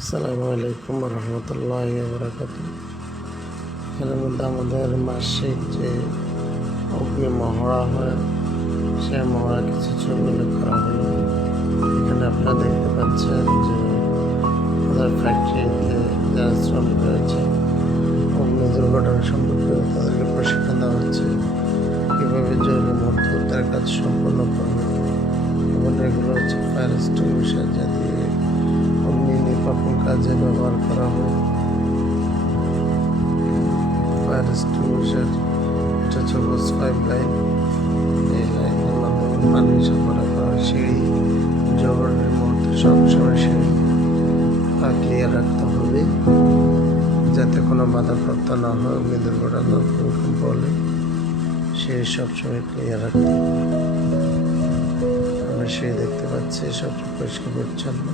আসসালামু আলাইকুম রহমতুল্লাহি বারাকাতুহু। এর মধ্যে আমাদের মাসিক যে অগ্নি মহড়া হয়, সে মহড়া কিছু ছবি উল্লেখ করা হলো। এখানে আপনারা দেখতে পাচ্ছেন যে আমাদের ফ্যাক্টরিতে যারা শ্রমিক রয়েছে, অগ্নি দুর্ঘটনা সম্পর্কে তাদেরকে প্রশিক্ষণ দেওয়া হচ্ছে কীভাবে জৈব মুহূর্তে উদ্ধার কাজ সম্পন্ন করবে। এবং এগুলো হচ্ছে ফায়ার এক্সটিংগুইশার, যা দিয়ে অগ্নি নির্বাপন কাজে ব্যবহার করা হয়। ফায়ার এক্সটিংগুইশার এটা হচ্ছে হোস পাইপ লাইন। এই লাইনের মাধ্যমে পানি সরবরাহ করা হয়। সিঁড়ি জরুরি মুহূর্তে সবসময় সিঁড়ি ক্লিয়ার রাখতে হবে, যাতে কোনো বাধাপ্রাপ্ত না হয়। অগ্নি দুর্ঘটনা ভূমিকম্প হলে সিঁড়ি সবসময় ক্লিয়ার রাখতে হবে। আমরা সিঁড়ি দেখতে পাচ্ছি সবচেয়ে পরিষ্কার পরিচ্ছন্ন,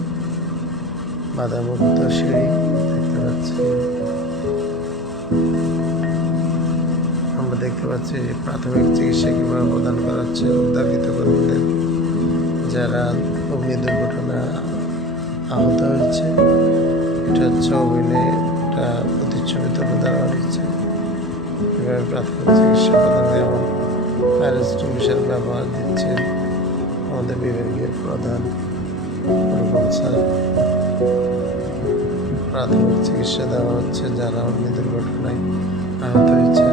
বাধামুক্ত সিঁড়ি দেখতে পাচ্ছি। আমরা দেখতে পাচ্ছি যে প্রাথমিক চিকিৎসা কীভাবে প্রদান করা হচ্ছে উদ্ধারকৃত কর্মীদের যারা অগ্নি দুর্ঘটনা আহত হয়েছে। এটা হচ্ছে অভিনয়ে একটা প্রতিচ্ছবি তুলে দেওয়া হয়েছে কীভাবে প্রাথমিক চিকিৎসা প্রদান এবং ফায়ার এক্সটিংগুইশার ব্যবহার দিচ্ছে আমাদের বিভাগীয় প্রধান স্যার। প্রাথমিক চিকিৎসা দেওয়া হচ্ছে যারা অগ্নি দুর্ঘটনায় আহত হয়েছে।